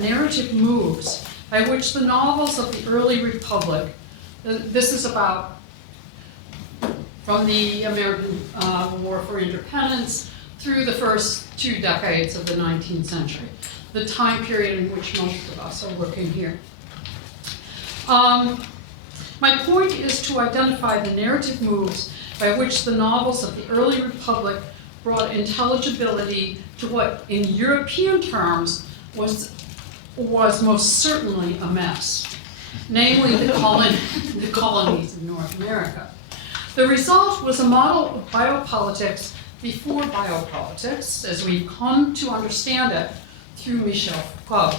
narrative moves by which the novels of the early Republic, this is about from the American War for Independence through the first 2 decades of the 19th century, the time period in which most of us are working here. My point is to identify the narrative moves by which the novels of the early Republic brought intelligibility to what, in European terms, was most certainly a mess, namely the colonies of North America. The result was a model of biopolitics before biopolitics, as we've come to understand it through Michel Foucault.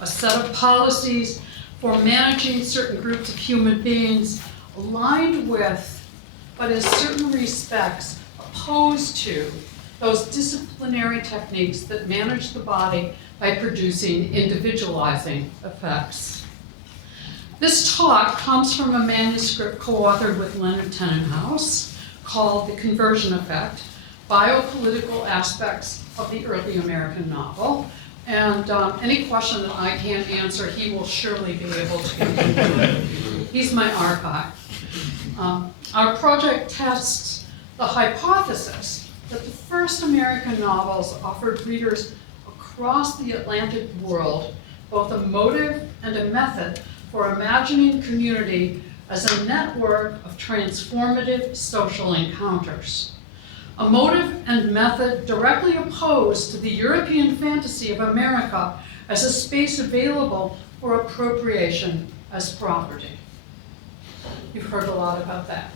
A set of policies for managing certain groups of human beings aligned with, but in certain respects opposed to, those disciplinary techniques that manage the body by producing individualizing effects. This talk comes from a manuscript co-authored with Leonard Tannenhouse called The Conversion Effect, Biopolitical Aspects of the Early American Novel. And any question that I can't answer, he will surely be able to. He's my archive. Our project tests the hypothesis that the first American novels offered readers across the Atlantic world both a motive and a method for imagining community as a network of transformative social encounters. A motive and method directly opposed to the European fantasy of America as a space available for appropriation as property. You've heard a lot about that.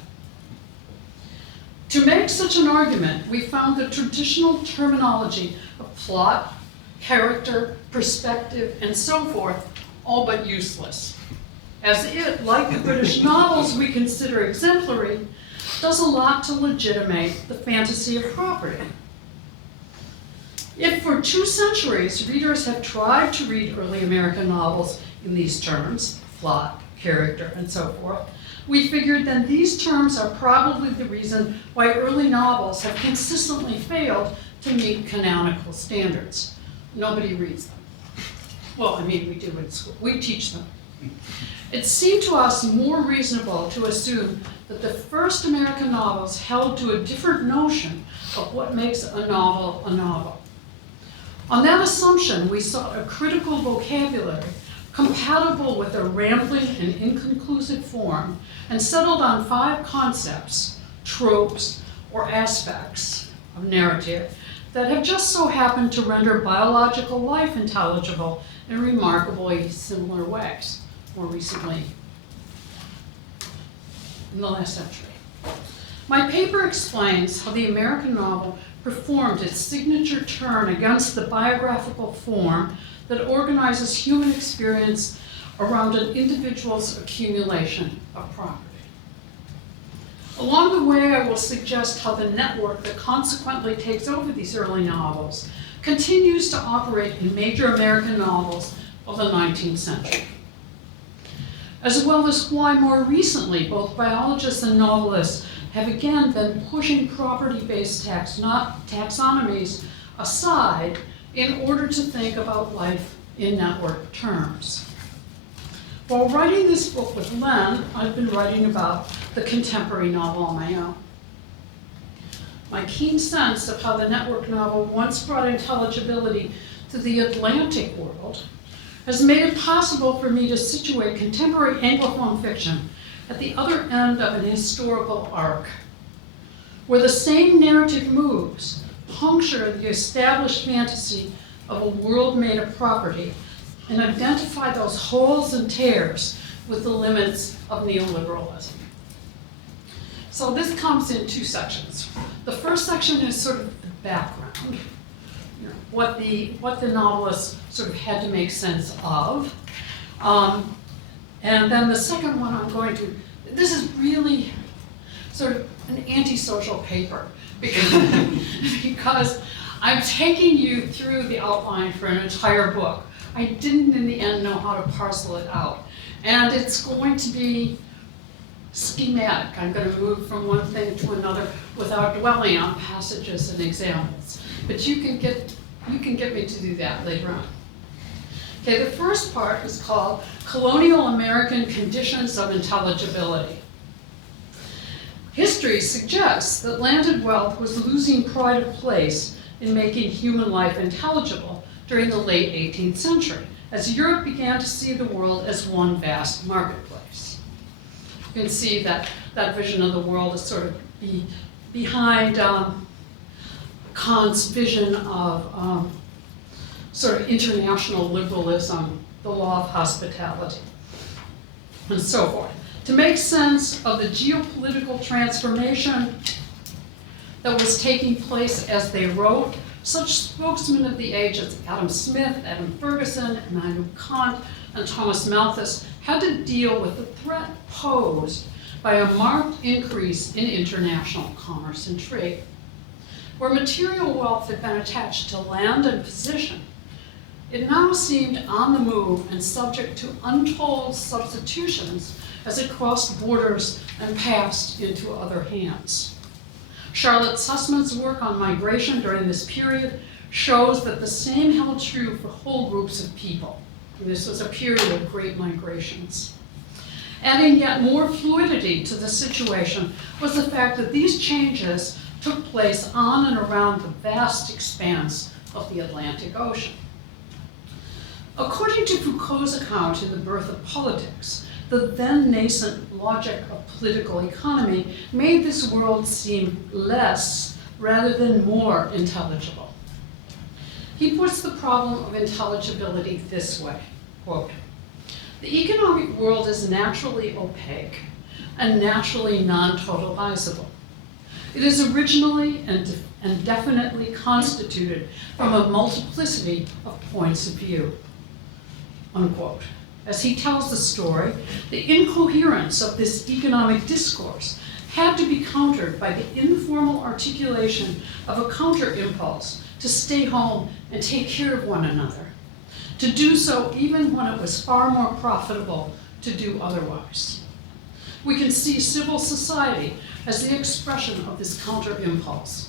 To make such an argument, we found the traditional terminology of plot, character, perspective, and so forth all but useless, as it, like the British novels we consider exemplary, does a lot to legitimate the fantasy of property. If for 2 centuries readers have tried to read early American novels in these terms, plot, character, and so forth, we figured then these terms are probably the reason why early novels have consistently failed to meet canonical standards. Nobody reads them. Well, I mean, we do in school. We teach them. It seemed to us more reasonable to assume that the first American novels held to a different notion of what makes a novel a novel. On that assumption, we sought a critical vocabulary compatible with a rambling and inconclusive form, and settled on 5 concepts, tropes, or aspects of narrative that have just so happened to render biological life intelligible in remarkably similar ways, more recently in the last century. My paper explains how the American novel performed its signature turn against the biographical form that organizes human experience around an individual's accumulation of property. Along the way, I will suggest how the network that consequently takes over these early novels continues to operate in major American novels of the 19th century, as well as why more recently both biologists and novelists have again been pushing property-based taxonomies aside in order to think about life in network terms. While writing this book with Len, I've been writing about the contemporary novel on my own. My keen sense of how the network novel once brought intelligibility to the Atlantic world has made it possible for me to situate contemporary Anglophone fiction at the other end of an historical arc, where the same narrative moves puncture the established fantasy of a world made of property and identify those holes and tears with the limits of neoliberalism. So this comes in 2 sections. The first section is sort of the background, what the novelist sort of had to make sense of. And then the second one this is really sort of an antisocial paper because I'm taking you through the outline for an entire book. I didn't in the end know how to parcel it out. And it's going to be schematic. I'm going to move from one thing to another without dwelling on passages and examples. But you can get me to do that later on. Okay, the first part is called Colonial American Conditions of Intelligibility. History suggests that landed wealth was losing pride of place in making human life intelligible during the late 18th century, as Europe began to see the world as one vast marketplace. You can see that vision of the world is sort of behind Kant's vision of sort of international liberalism, the law of hospitality, and so forth. To make sense of the geopolitical transformation that was taking place as they wrote, such spokesmen of the age as Adam Smith, Adam Ferguson, Immanuel Kant, and Thomas Malthus had to deal with the threat posed by a marked increase in international commerce and trade. Where material wealth had been attached to land and position, it now seemed on the move and subject to untold substitutions as it crossed borders and passed into other hands. Charlotte Sussman's work on migration during this period shows that the same held true for whole groups of people. And this was a period of great migrations. Adding yet more fluidity to the situation was the fact that these changes took place on and around the vast expanse of the Atlantic Ocean. According to Foucault's account in The Birth of Politics, the then nascent logic of political economy made this world seem less rather than more intelligible. He puts the problem of intelligibility this way, quote, "The economic world is naturally opaque and naturally non-totalizable. It is originally and definitely constituted from a multiplicity of points of view," unquote. As he tells the story, the incoherence of this economic discourse had to be countered by the informal articulation of a counter impulse to stay home and take care of one another, to do so even when it was far more profitable to do otherwise. We can see civil society as the expression of this counter impulse,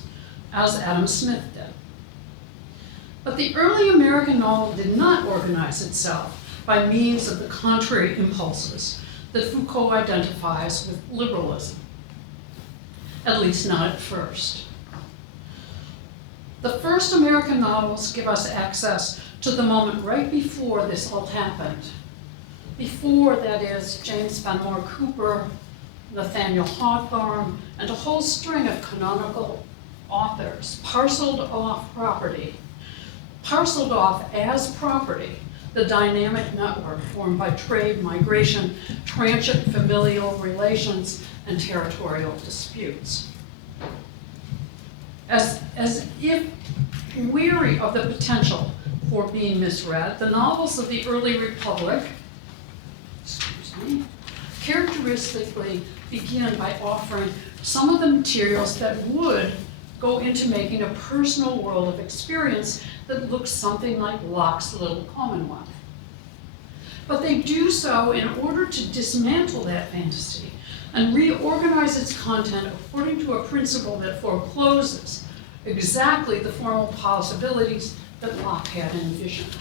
as Adam Smith did. But the early American novel did not organize itself by means of the contrary impulses that Foucault identifies with liberalism, at least not at first. The first American novels give us access to the moment right before this all happened. Before, that is, James Fenimore Cooper, Nathaniel Hawthorne, and a whole string of canonical authors parceled off as property, the dynamic network formed by trade, migration, transient familial relations, and territorial disputes. As if weary of the potential for being misread, the novels of the early Republic, characteristically begin by offering some of the materials that would go into making a personal world of experience that looks something like Locke's Little Commonwealth. But they do so in order to dismantle that fantasy and reorganize its content according to a principle that forecloses exactly the formal possibilities that Locke had envisioned.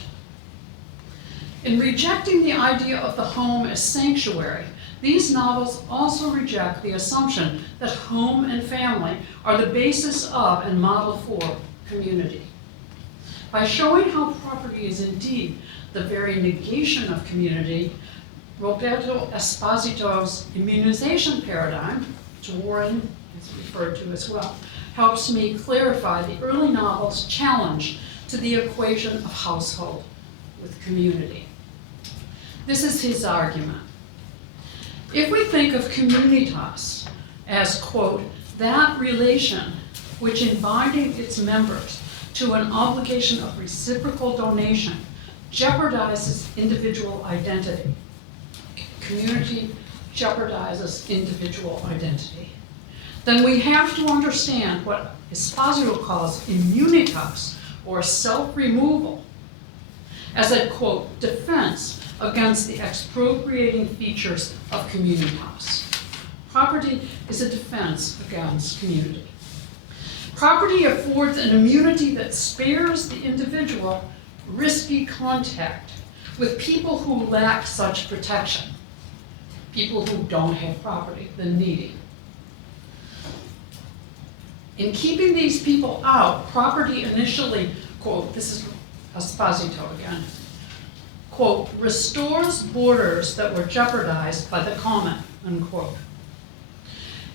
In rejecting the idea of the home as sanctuary, these novels also reject the assumption that home and family are the basis of and model for community. By showing how property is indeed the very negation of community, Roberto Esposito's immunization paradigm, which Warren is referred to as well, helps me clarify the early novel's challenge to the equation of household with community. This is his argument. If we think of communitas as, quote, that relation which in binding its members to an obligation of reciprocal donation jeopardizes individual identity. Community jeopardizes individual identity. Then we have to understand what Esposito calls immunitas, or self-removal, as a, quote, defense against the expropriating features of communitas. Property is a defense against community. Property affords an immunity that spares the individual risky contact with people who lack such protection, people who don't have property, the needy. In keeping these people out, property initially, quote, this is Esposito again, quote, restores borders that were jeopardized by the common, unquote.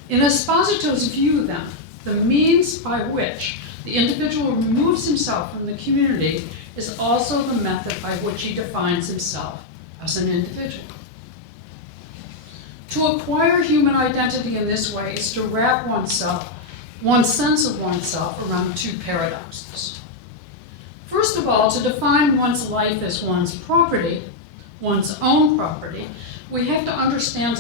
In Esposito's view, then, the means by which the individual removes himself from the community is also the method by which he defines himself as an individual. To acquire human identity in this way is to wrap one's sense of oneself around two paradoxes. First of all, to define one's life as one's property, one's own property, we have to understand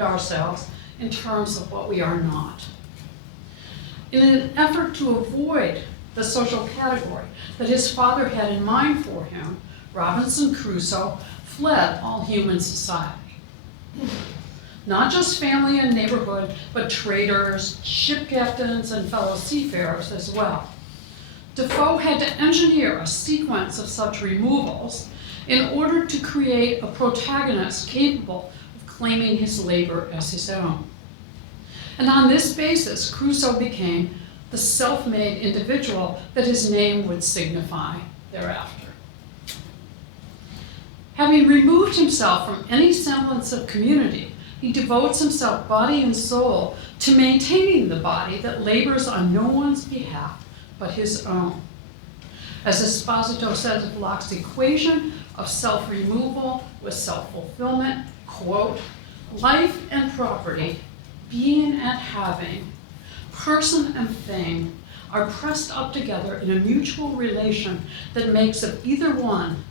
ourselves in terms of what we are not. In an effort to avoid the social category that his father had in mind for him, Robinson Crusoe fled all human society. Not just family and neighborhood, but traders, ship captains, and fellow seafarers as well. Defoe had to engineer a sequence of such removals in order to create a protagonist capable of claiming his labor as his own. And on this basis, Crusoe became the self-made individual that his name would signify thereafter. Having removed himself from any semblance of community, he devotes himself body and soul to maintaining the body that labors on no one's behalf but his own. As Esposito says of Locke's equation of self-removal with self-fulfillment, quote, life and property, being and having, person and thing, are pressed up together in a mutual relation that makes of either one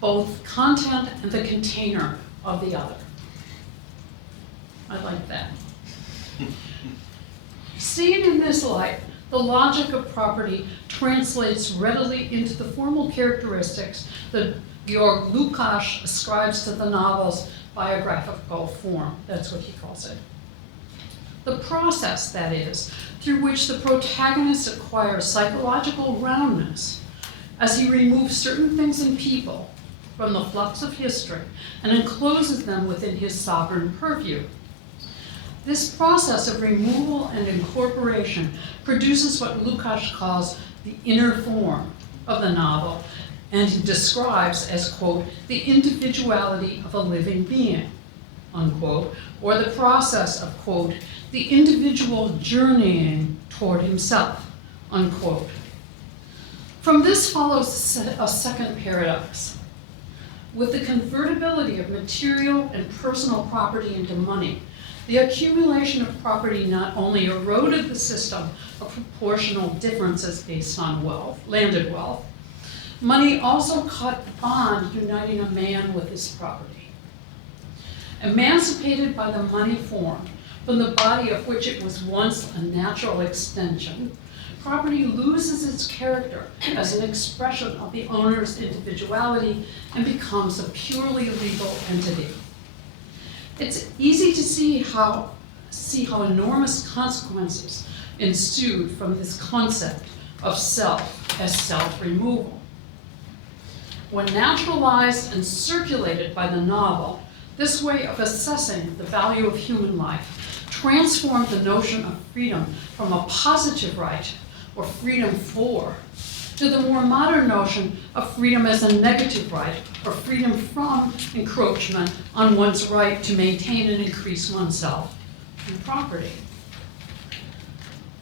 both content and the container of the other. I like that. Seen in this light, the logic of property translates readily into the formal characteristics that Georg Lukács ascribes to the novel's biographical form. That's what he calls it. The process, that is, through which the protagonist acquires psychological roundness as he removes certain things and people from the flux of history and encloses them within his sovereign purview. This process of removal and incorporation produces what Lukács calls the inner form of the novel, and he describes as, quote, the individuality of a living being, unquote, or the process of, quote, the individual journeying toward himself, unquote. From this follows a second paradox. With the convertibility of material and personal property into money, the accumulation of property not only eroded the system of proportional differences based on wealth, landed wealth, money also cut the bond uniting a man with his property. Emancipated by the money form from the body of which it was once a natural extension, property loses its character as an expression of the owner's individuality and becomes a purely legal entity. It's easy to see how enormous consequences ensued from this concept of self as self-removal. When naturalized and circulated by the novel, this way of assessing the value of human life transformed the notion of freedom from a positive right, or freedom for, to the more modern notion of freedom as a negative right, or freedom from encroachment on one's right to maintain and increase oneself and property.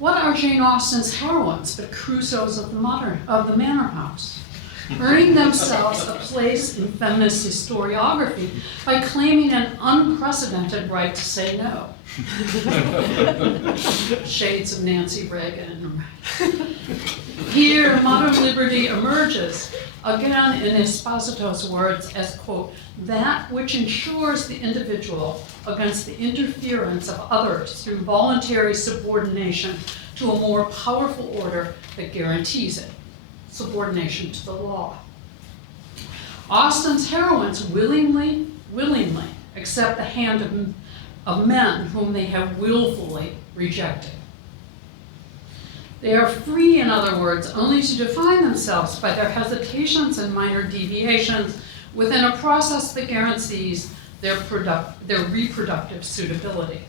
What are Jane Austen's heroines but Crusoes of the Manor House, earning themselves a place in feminist historiography by claiming an unprecedented right to say no? Shades of Nancy Reagan. Here, modern liberty emerges, again in Esposito's words, as, quote, that which ensures the individual against the interference of others through voluntary subordination to a more powerful order that guarantees it, subordination to the law. Austen's heroines willingly accept the hand of men whom they have willfully rejected. They are free, in other words, only to define themselves by their hesitations and minor deviations within a process that guarantees their reproductive suitability.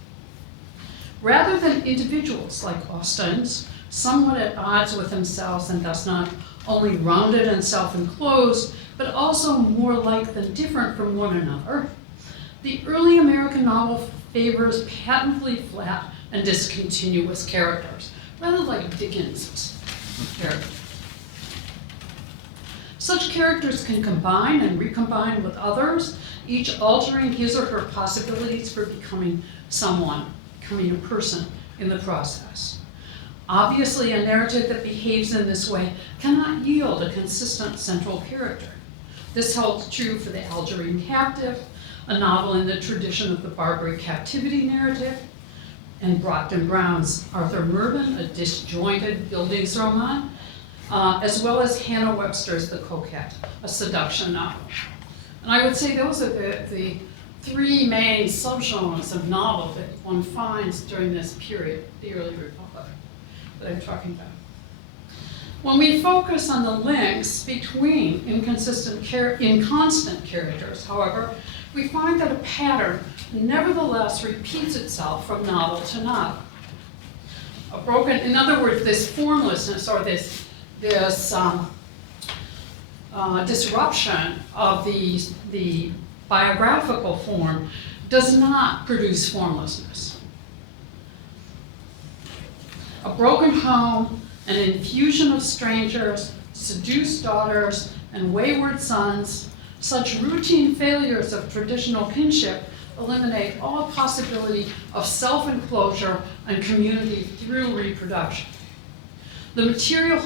Rather than individuals like Austin's, somewhat at odds with themselves and thus not only rounded and self-enclosed, but also more like than different from one another, the early American novel favors patently flat and discontinuous characters, rather like Dickens's characters. Such characters can combine and recombine with others, each altering his or her possibilities for becoming someone, becoming a person in the process. Obviously, a narrative that behaves in this way cannot yield a consistent central character. This holds true for The Algerine Captive, a novel in the tradition of the Barbary captivity narrative, and Brockton Brown's Arthur Mervyn, a disjointed Bildungsroman, as well as Hannah Webster's The Coquette, a seduction novel. And I would say those are the three main subgenres of novel that one finds during this period, the early Republic, that I'm talking about. When we focus on the links between inconstant characters, however, we find that a pattern nevertheless repeats itself from novel to novel. In other words, this formlessness or this disruption of the biographical form does not produce formlessness. A broken home, an infusion of strangers, seduced daughters, and wayward sons, such routine failures of traditional kinship eliminate all possibility of self-enclosure and community through reproduction. The material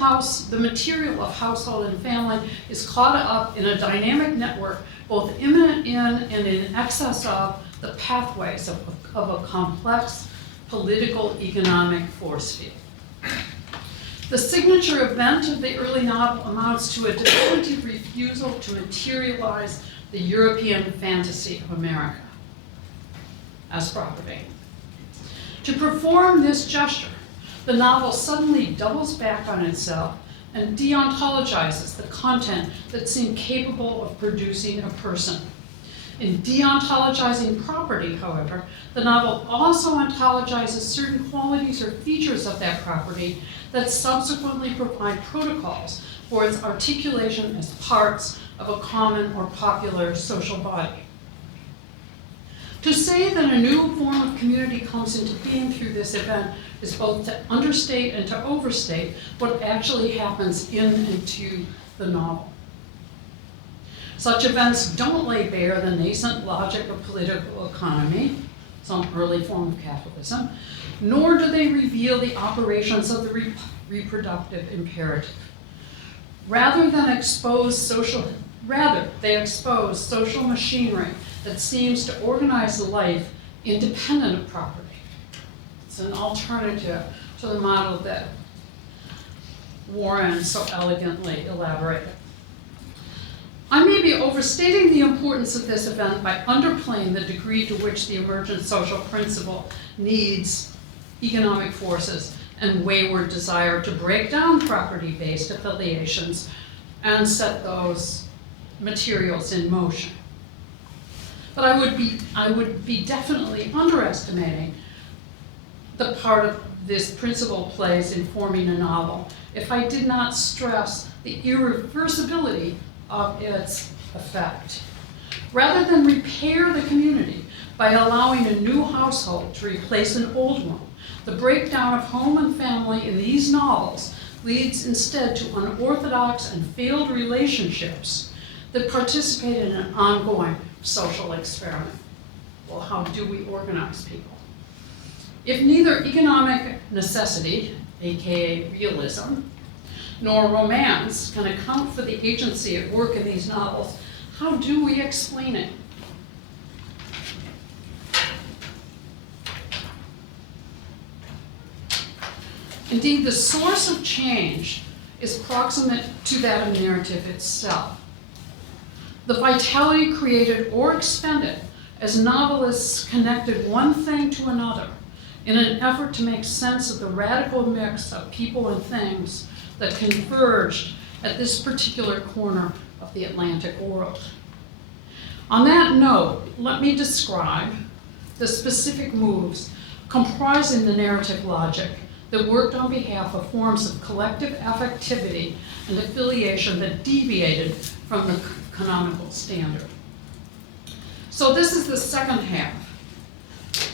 of household and family is caught up in a dynamic network, both immanent in and in excess of the pathways of a complex political economic force field. The signature event of the early novel amounts to a definitive refusal to materialize the European fantasy of America as property. To perform this gesture, the novel suddenly doubles back on itself and deontologizes the content that seemed capable of producing a person. In deontologizing property, however, the novel also ontologizes certain qualities or features of that property that subsequently provide protocols for its articulation as parts of a common or popular social body. To say that a new form of community comes into being through this event is both to understate and to overstate what actually happens in and to the novel. Such events don't lay bare the nascent logic of political economy, some early form of capitalism, nor do they reveal the operations of the reproductive imperative. Rather, they expose social machinery that seems to organize life independent of property. It's an alternative to the model that Warren so elegantly elaborated. I may be overstating the importance of this event by underplaying the degree to which the emergent social principle needs economic forces and wayward desire to break down property-based affiliations and set those materials in motion. But I would be definitely underestimating the part of this principle plays in forming a novel if I did not stress the irreversibility of its effect. Rather than repair the community by allowing a new household to replace an old one, the breakdown of home and family in these novels leads instead to unorthodox and failed relationships that participate in an ongoing social experiment. Well, how do we organize people? If neither economic necessity, aka realism, nor romance can account for the agency at work in these novels, how do we explain it? Indeed, the source of change is proximate to that of narrative itself. The vitality created or expended as novelists connected one thing to another in an effort to make sense of the radical mix of people and things that converged at this particular corner of the Atlantic world. On that note, let me describe the specific moves comprising the narrative logic that worked on behalf of forms of collective affectivity and affiliation that deviated from the canonical standard. So this is the second half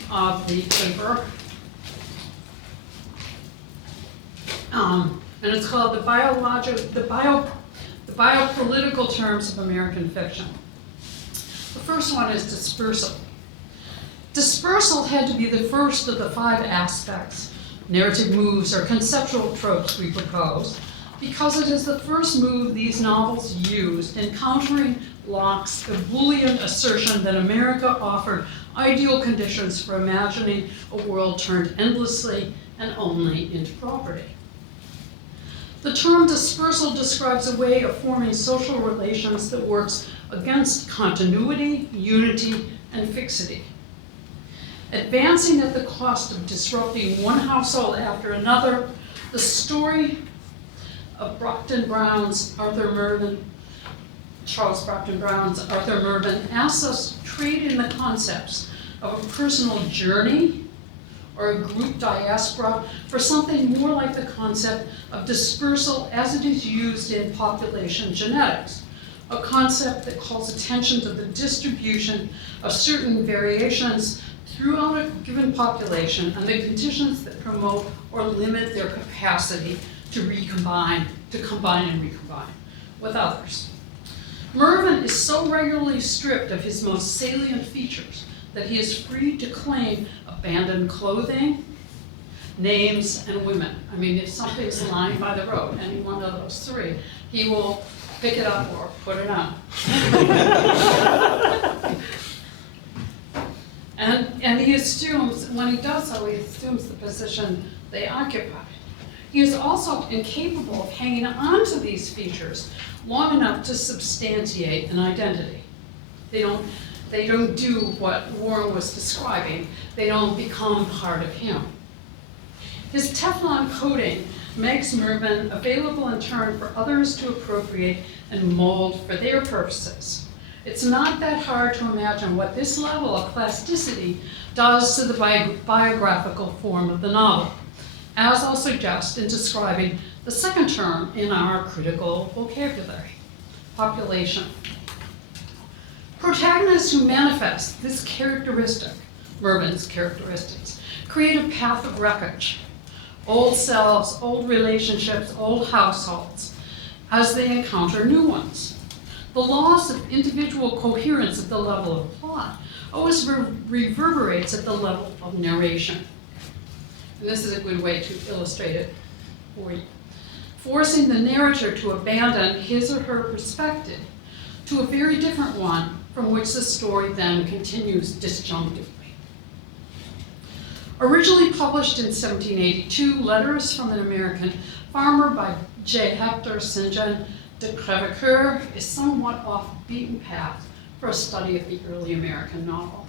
of the paper. And it's called the Biopolitical Terms of American Fiction. The first one is dispersal. Dispersal had to be the first of the 5 aspects, narrative moves or conceptual tropes we propose, because it is the first move these novels used in countering Locke's Boolean assertion that America offered ideal conditions for imagining a world turned endlessly and only into property. The term dispersal describes a way of forming social relations that works against continuity, unity, and fixity. Advancing at the cost of disrupting one household after another, the story of Charles Brockden Brown's Arthur Mervyn asks us to trade in the concepts of a personal journey or a group diaspora for something more like the concept of dispersal as it is used in population genetics, a concept that calls attention to the distribution of certain variations throughout a given population and the conditions that promote or limit their capacity to combine and recombine with others. Mervyn is so regularly stripped of his most salient features that he is free to claim abandoned clothing, names, and women. I mean, if something's lying by the road, any one of those 3, he will pick it up or put it on. And he assumes, when he does so, he assumes the position they occupy. He is also incapable of hanging on to these features long enough to substantiate an identity. They don't do what Warren was describing. They don't become part of him. His Teflon coating makes Mervyn available in turn for others to appropriate and mold for their purposes. It's not that hard to imagine what this level of plasticity does to the biographical form of the novel, as I'll suggest in describing the second term in our critical vocabulary, population. Protagonists who manifest this characteristic, Mervyn's characteristics, create a path of wreckage. Old selves, old relationships, old households, as they encounter new ones. The loss of individual coherence at the level of plot always reverberates at the level of narration. And this is a good way to illustrate it for you. Forcing the narrator to abandon his or her perspective to a very different one from which the story then continues disjunctively. Originally published in 1782, Letters from an American Farmer by J. Hector St. John de Crèvecoeur is somewhat off the beaten path for a study of the early American novel.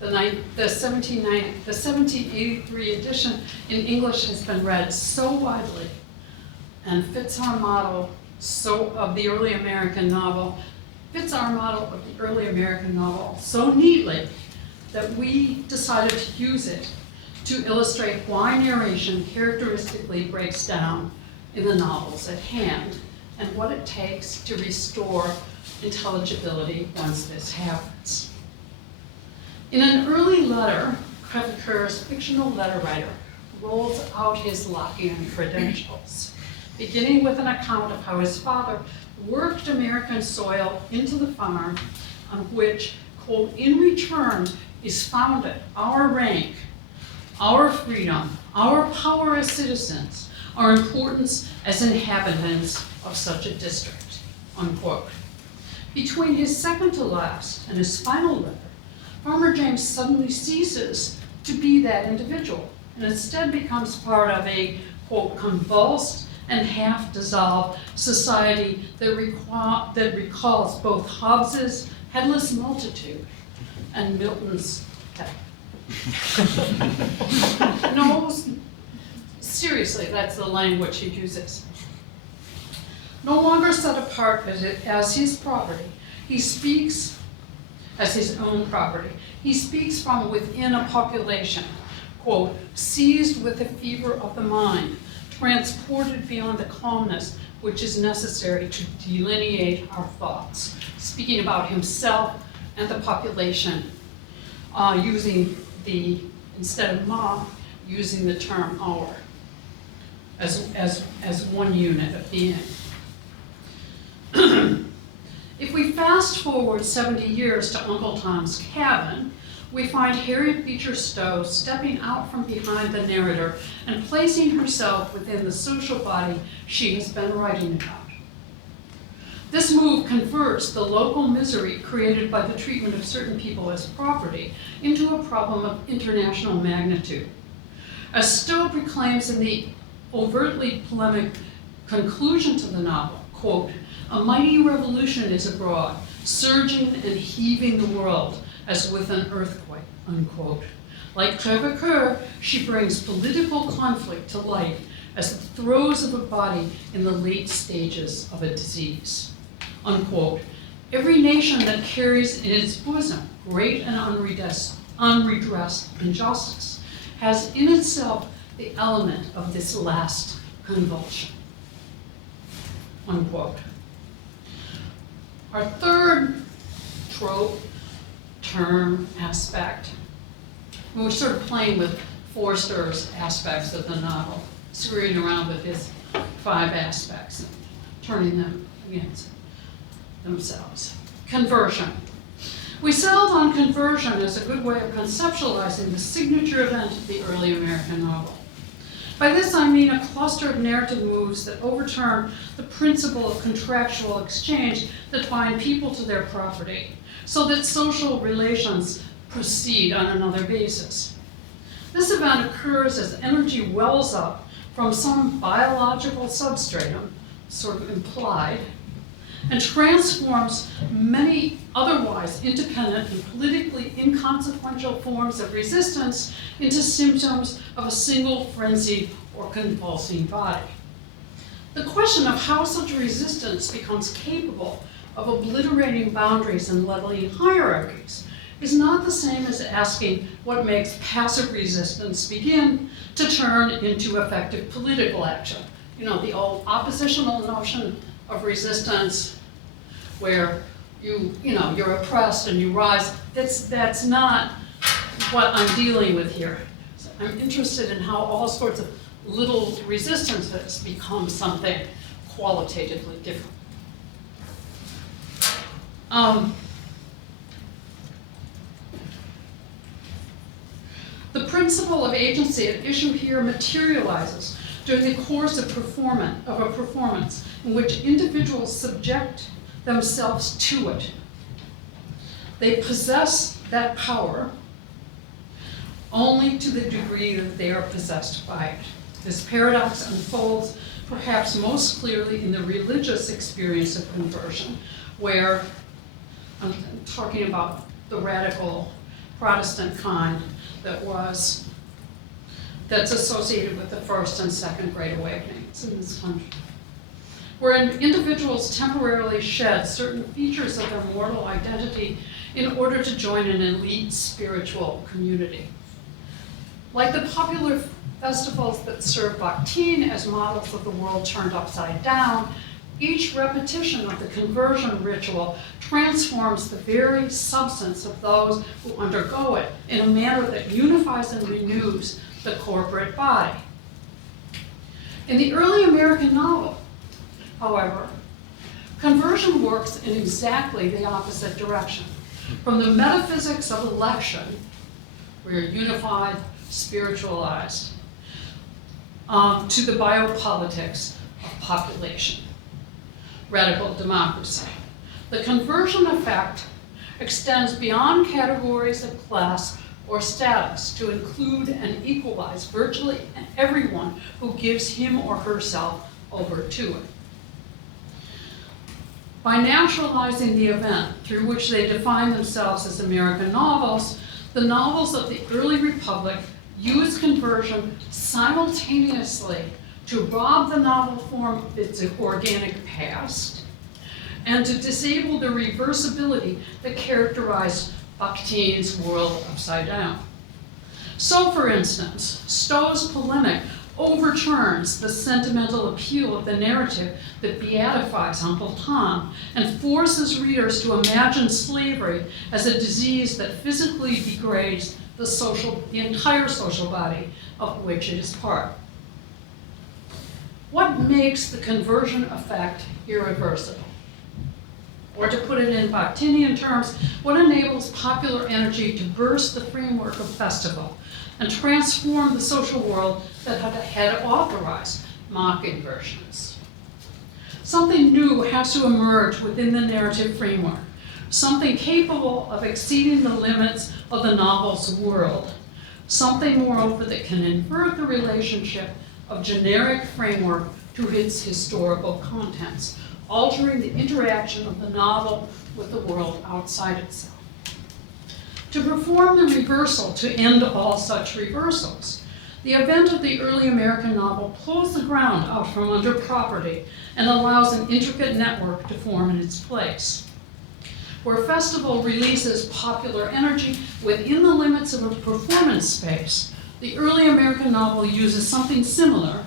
The 1783 edition in English has been read so widely and fits our model of the early American novel, so neatly that we decided to use it to illustrate why narration characteristically breaks down in the novels at hand and what it takes to restore intelligibility once this happens. In an early letter, Crèvecoeur's fictional letter writer rolls out his Lockean credentials, beginning with an account of how his father worked American soil into the farm on which, quote, in return is founded our rank, our freedom, our power as citizens, our importance as inhabitants of such a district, unquote. Between his second to last and his final letter, Farmer James suddenly ceases to be that individual and instead becomes part of a, quote, convulsed and half-dissolved society that recalls both Hobbes's headless multitude and Milton's No, seriously, that's the language he uses. No longer set apart as his property, he speaks as his own property. He speaks from within a population, quote, seized with the fever of the mind, transported beyond the calmness which is necessary to delineate our thoughts, speaking about himself and the population, using the, instead of ma, using the term our, as one unit of being. If we fast forward 70 years to Uncle Tom's Cabin, we find Harriet Beecher Stowe stepping out from behind the narrator and placing herself within the social body she has been writing about. This move converts the local misery created by the treatment of certain people as property into a problem of international magnitude. As Stowe proclaims in the overtly polemic conclusion to the novel, quote, a mighty revolution is abroad, surging and heaving the world as with an earthquake, unquote. Like Crèvecoeur, she brings political conflict to life as the throes of a body in the late stages of a disease, unquote. Every nation that carries in its bosom great and unredressed injustice has in itself the element of this last convulsion, unquote. Our third trope, term, aspect, and we're sort of playing with Forster's aspects of the novel, screwing around with his 5 aspects and turning them against themselves. Conversion. We settled on conversion as a good way of conceptualizing the signature event of the early American novel. By this I mean a cluster of narrative moves that overturn the principle of contractual exchange that bind people to their property, so that social relations proceed on another basis. This event occurs as energy wells up from some biological substratum, sort of implied, and transforms many otherwise independent and politically inconsequential forms of resistance into symptoms of a single frenzied or convulsing body. The question of how such resistance becomes capable of obliterating boundaries and leveling hierarchies is not the same as asking what makes passive resistance begin to turn into effective political action. You know, the old oppositional notion of resistance where you're oppressed and you rise. That's not what I'm dealing with here. So I'm interested in how all sorts of little resistances become something qualitatively different. The principle of agency at issue here materializes during the course of a performance in which individuals subject themselves to it. They possess that power only to the degree that they are possessed by it. This paradox unfolds perhaps most clearly in the religious experience of conversion, where I'm talking about the radical Protestant kind that's associated with the First and Second Great Awakenings in this country, where individuals temporarily shed certain features of their mortal identity in order to join an elite spiritual community. Like the popular festivals that serve Bakhtin as models of the world turned upside down, each repetition of the conversion ritual transforms the very substance of those who undergo it in a manner that unifies and renews the corporate body. In the early American novel, however, conversion works in exactly the opposite direction. From the metaphysics of election, where you're unified, spiritualized, to the biopolitics of population, radical democracy. The conversion effect extends beyond categories of class or status to include and equalize virtually everyone who gives him or herself over to it. By naturalizing the event through which they define themselves as American novels, the novels of the early Republic used conversion simultaneously to rob the novel form of its organic past and to disable the reversibility that characterized Bakhtin's world upside down. So, for instance, Stowe's polemic overturns the sentimental appeal of the narrative that beatifies Uncle Tom and forces readers to imagine slavery as a disease that physically degrades the entire social body of which it is part. What makes the conversion effect irreversible? Or to put it in Bakhtinian terms, what enables popular energy to burst the framework of festival and transform the social world that had authorized mock inversions? Something new has to emerge within the narrative framework, something capable of exceeding the limits of the novel's world, something, moreover, that can invert the relationship of generic framework to its historical contents, altering the interaction of the novel with the world outside itself. To perform the reversal, to end all such reversals, the event of the early American novel pulls the ground out from under property and allows an intricate network to form in its place. Where festival releases popular energy within the limits of a performance space, the early American novel uses something similar,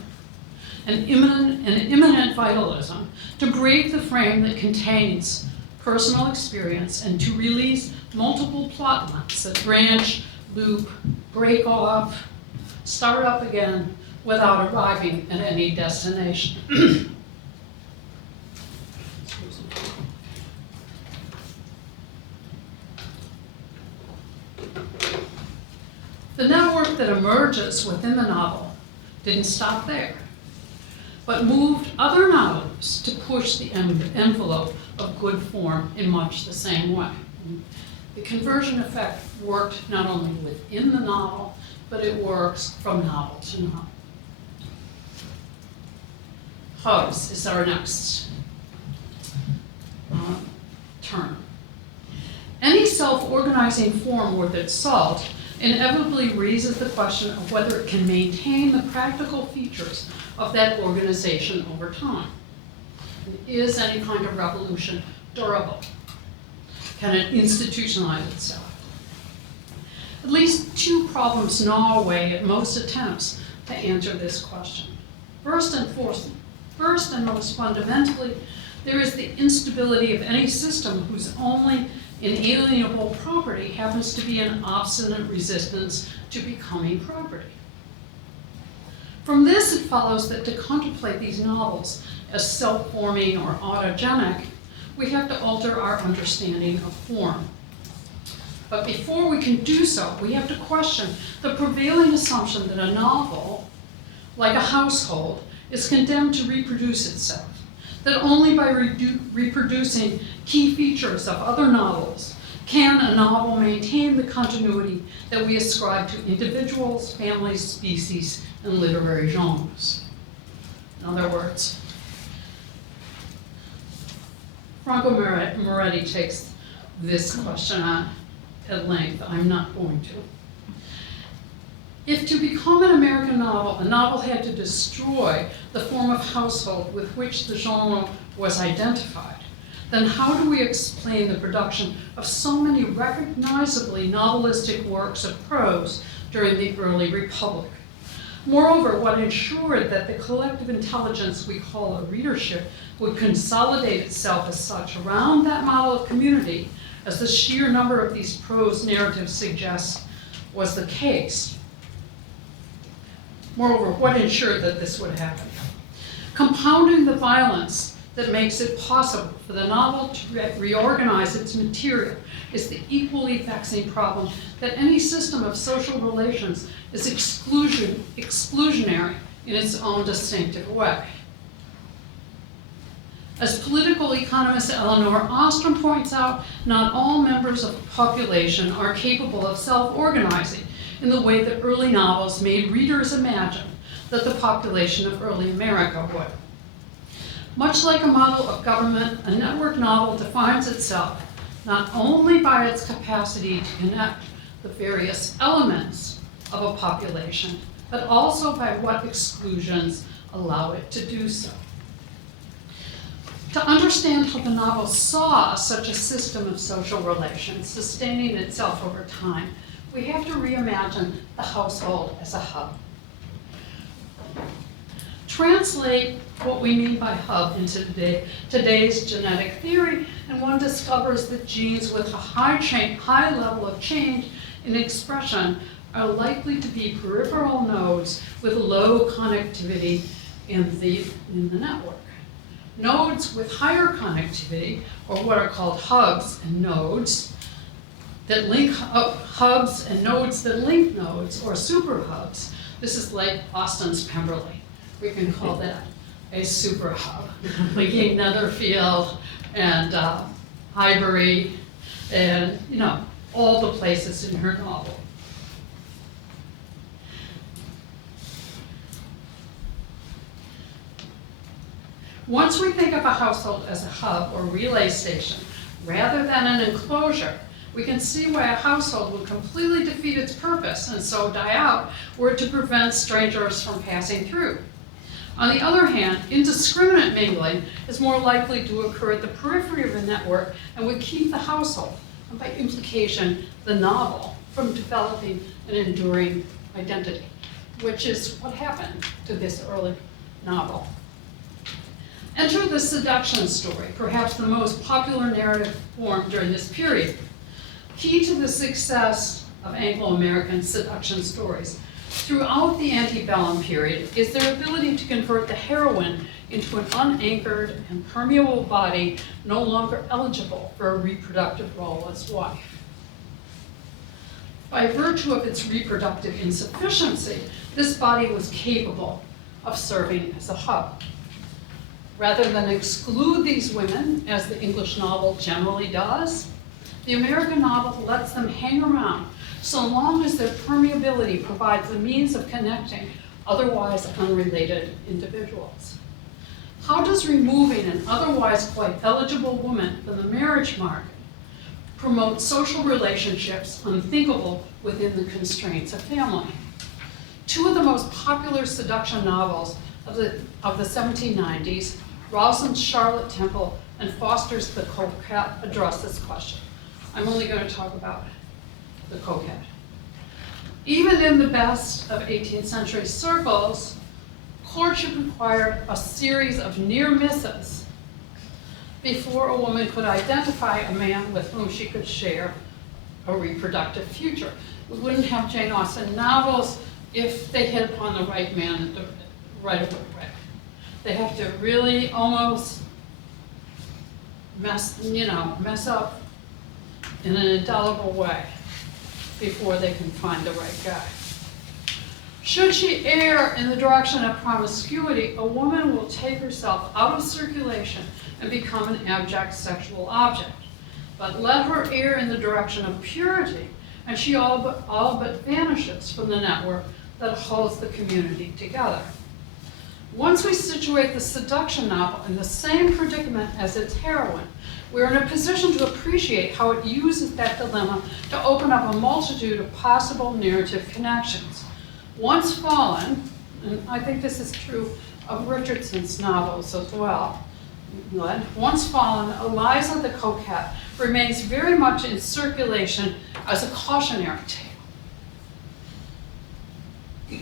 an imminent vitalism, to break the frame that contains personal experience and to release multiple plot lines that branch, loop, break off, start up again without arriving at any destination. The network that emerges within the novel didn't stop there, but moved other novelists to push the envelope of good form in much the same way. The conversion effect worked not only within the novel, but it works from novel to novel. Hugs is our next term. Any self-organizing form worth its salt inevitably raises the question of whether it can maintain the practical features of that organization over time. Is any kind of revolution durable? Can it institutionalize itself? At least two problems gnaw away at most attempts to answer this question. First and most fundamentally, there is the instability of any system whose only inalienable property happens to be an obstinate resistance to becoming property. From this, it follows that to contemplate these novels as self-forming or autogenic, we have to alter our understanding of form. But before we can do so, we have to question the prevailing assumption that a novel, like a household, is condemned to reproduce itself, that only by reproducing key features of other novels can a novel maintain the continuity that we ascribe to individuals, families, species, and literary genres. In other words, Franco Moretti takes this question on at length. I'm not going to. If to become an American novel, a novel had to destroy the form of household with which the genre was identified, then how do we explain the production of so many recognizably novelistic works of prose during the early Republic? Moreover, what ensured that the collective intelligence we call a readership would consolidate itself as such around that model of community, as the sheer number of these prose narratives suggests was the case. Moreover, what ensured that this would happen? Compounding the violence that makes it possible for the novel to reorganize its material is the equally vexing problem that any system of social relations is exclusionary in its own distinctive way. As political economist Eleanor Ostrom points out, not all members of the population are capable of self-organizing in the way that early novels made readers imagine that the population of early America would. Much like a model of government, a network novel defines itself not only by its capacity to connect the various elements of a population, but also by what exclusions allow it to do so. To understand how the novel saw such a system of social relations sustaining itself over time, we have to reimagine the household as a hub. Translate what we mean by hub into today's genetic theory, and one discovers that genes with a high level of change in expression are likely to be peripheral nodes with low connectivity in the network. Nodes with higher connectivity, or what are called hubs and nodes, that link hubs and nodes that link nodes, or superhubs. This is like Austin's Pemberley. We can call that a superhub, linking Netherfield and Highbury and all the places in her novel. Once we think of a household as a hub or relay station, rather than an enclosure, we can see why a household would completely defeat its purpose and so die out were it to prevent strangers from passing through. On the other hand, indiscriminate mingling is more likely to occur at the periphery of a network and would keep the household, and by implication, the novel, from developing an enduring identity, which is what happened to this early novel. Enter the seduction story, perhaps the most popular narrative form during this period. Key to the success of Anglo-American seduction stories throughout the antebellum period is their ability to convert the heroine into an unanchored and permeable body no longer eligible for a reproductive role as wife. By virtue of its reproductive insufficiency, this body was capable of serving as a hub. Rather than exclude these women, as the English novel generally does, the American novel lets them hang around so long as their permeability provides the means of connecting otherwise unrelated individuals. How does removing an otherwise quite eligible woman from the marriage market promote social relationships unthinkable within the constraints of family? Two of the most popular seduction novels of the 1790s, Rowson's Charlotte Temple and Foster's The Coquette, address this question. I'm only going to talk about The Coquette. Even in the best of 18th century circles, courtship required a series of near misses before a woman could identify a man with whom she could share a reproductive future. We wouldn't have Jane Austen novels if they hit upon the right man right away. They have to really almost mess up in an indelible way before they can find the right guy. Should she err in the direction of promiscuity, a woman will take herself out of circulation and become an abject sexual object. But let her err in the direction of purity, and she all but vanishes from the network that holds the community together. Once we situate the seduction novel in the same predicament as its heroine, we're in a position to appreciate how it uses that dilemma to open up a multitude of possible narrative connections. Once fallen, and I think this is true of Richardson's novels as well, once fallen, Eliza the Coquette remains very much in circulation as a cautionary tale.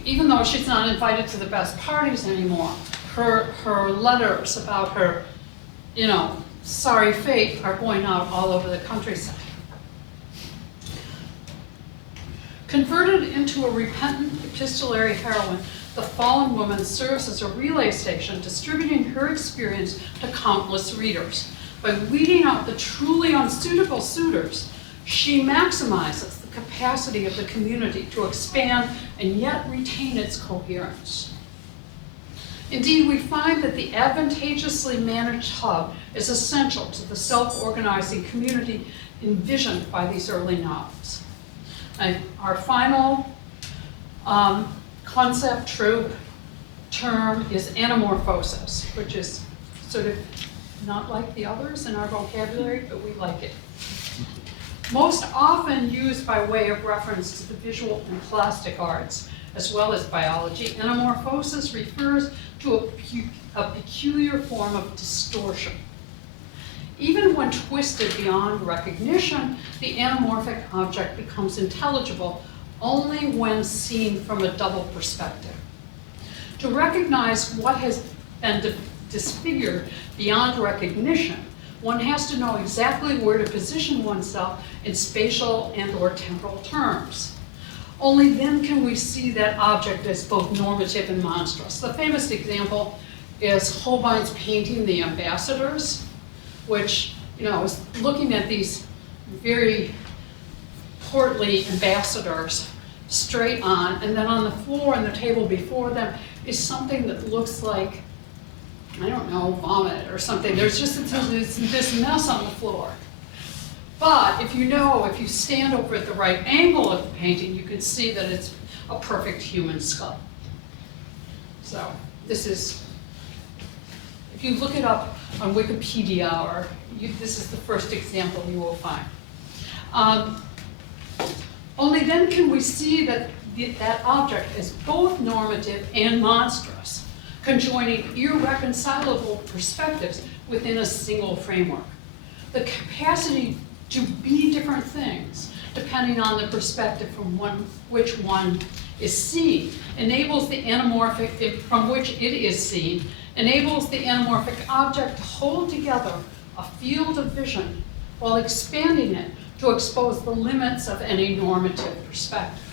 Even though she's not invited to the best parties anymore, her letters about her, sorry fate are going out all over the countryside. Converted into a repentant epistolary heroine, the fallen woman serves as a relay station, distributing her experience to countless readers. By weeding out the truly unsuitable suitors, she maximizes the capacity of the community to expand and yet retain its coherence. Indeed, we find that the advantageously managed hub is essential to the self-organizing community envisioned by these early novels. And our final concept, trope, term is anamorphosis, which is sort of not like the others in our vocabulary, but we like it. Most often used by way of reference to the visual and plastic arts, as well as biology, anamorphosis refers to a peculiar form of distortion. Even when twisted beyond recognition, the anamorphic object becomes intelligible only when seen from a double perspective. To recognize what has been disfigured beyond recognition, one has to know exactly where to position oneself in spatial and/or temporal terms. Only then can we see that object as both normative and monstrous. The famous example is Holbein's painting The Ambassadors, which, is looking at these very portly ambassadors straight on, and then on the floor and the table before them is something that looks like, I don't know, vomit or something. There's just this mess on the floor. But if you stand over at the right angle of the painting, you can see that it's a perfect human skull. So this is, if you look it up on Wikipedia, this is the first example you will find. Only then can we see that that object is both normative and monstrous, conjoining irreconcilable perspectives within a single framework. The capacity to be different things, depending on the perspective from which one is seen, enables the anamorphic, from which it is seen, enables the anamorphic object to hold together a field of vision while expanding it to expose the limits of any normative perspective.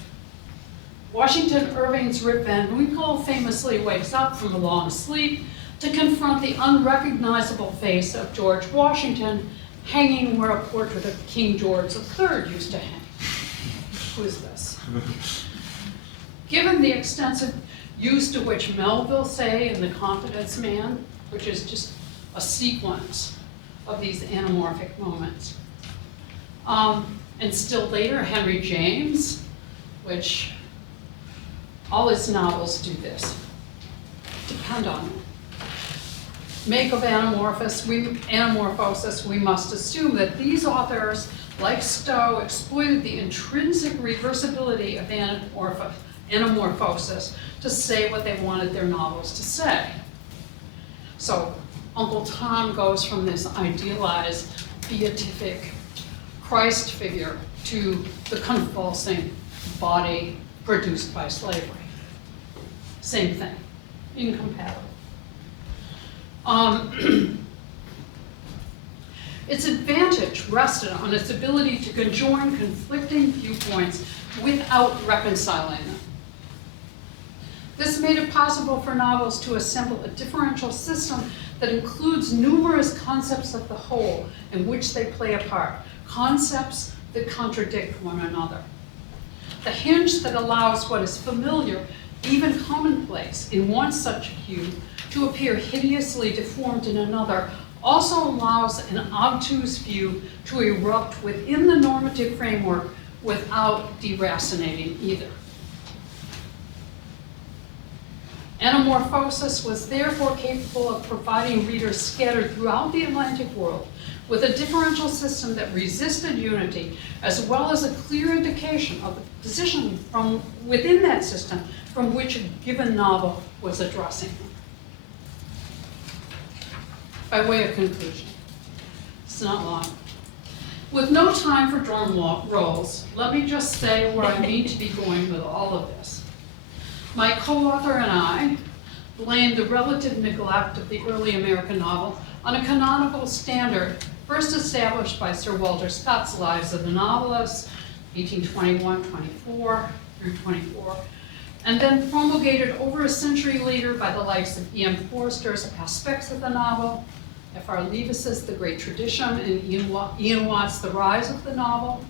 Washington Irving's Rip Van Winkle famously wakes up from a long sleep to confront the unrecognizable face of George Washington hanging where a portrait of King George III used to hang. Who is this? Given the extensive use to which Melville say in The Confidence Man, which is just a sequence of these anamorphic moments. And still later, Henry James, which all his novels do this, depend on it. Make of anamorphosis, we must assume that these authors, like Stowe, exploited the intrinsic reversibility of anamorphosis to say what they wanted their novels to say. So Uncle Tom goes from this idealized, beatific Christ figure to the convulsing body produced by slavery. Same thing, incompatible. Its advantage rested on its ability to conjoin conflicting viewpoints without reconciling them. This made it possible for novels to assemble a differential system that includes numerous concepts of the whole in which they play a part, concepts that contradict one another. The hinge that allows what is familiar, even commonplace, in one such hue to appear hideously deformed in another also allows an obtuse view to erupt within the normative framework without deracinating either. Anamorphosis was therefore capable of providing readers scattered throughout the Atlantic world with a differential system that resisted unity, as well as a clear indication of the position from within that system from which a given novel was addressing them. By way of conclusion, it's not long. With no time for drum rolls, let me just say where I need to be going with all of this. My co-author and I blame the relative neglect of the early American novel on a canonical standard first established by Sir Walter Scott's Lives of the Novelists, 1821-24 through 24, and then promulgated over a century later by the likes of E.M. Forster's Aspects of the Novel, F.R. Leavis's The Great Tradition, and Ian Watt's The Rise of the Novel,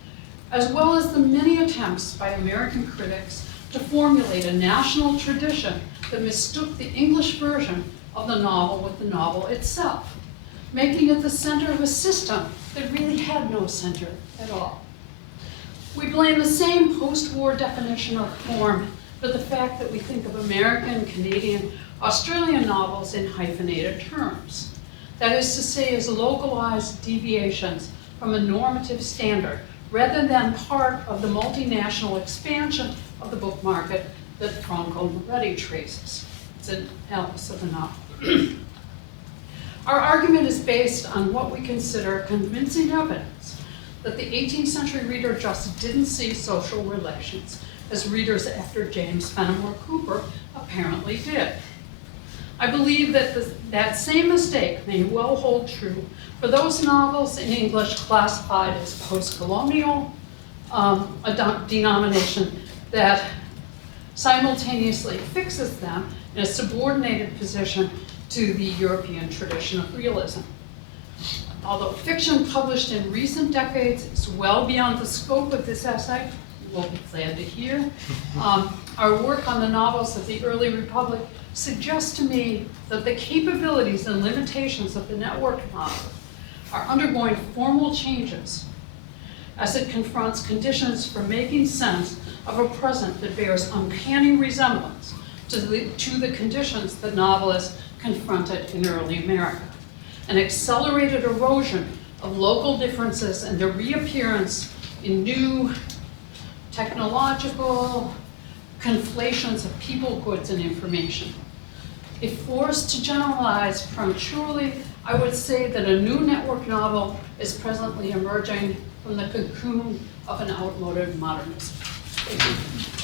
as well as the many attempts by American critics to formulate a national tradition that mistook the English version of the novel with the novel itself, making it the center of a system that really had no center at all. We blame the same post-war definition of form for the fact that we think of American, Canadian, Australian novels in hyphenated terms. That is to say, as localized deviations from a normative standard rather than part of the multinational expansion of the book market that Franco Moretti traces. It's an Alice of the novel. Our argument is based on what we consider convincing evidence that the 18th century reader just didn't see social relations as readers after James Fenimore Cooper apparently did. I believe that that same mistake may well hold true for those novels in English classified as post-colonial, a denomination that simultaneously fixes them in a subordinated position to the European tradition of realism. Although fiction published in recent decades is well beyond the scope of this essay, we'll be glad to hear, our work on the novels of the early Republic suggests to me that the capabilities and limitations of the network novel are undergoing formal changes as it confronts conditions for making sense of a present that bears uncanny resemblance to the conditions that novelists confronted in early America. An accelerated erosion of local differences and their reappearance in new technological conflations of people, goods, and information. If forced to generalize prematurely, I would say that a new network novel is presently emerging from the cocoon of an outmoded modernism. Thank you.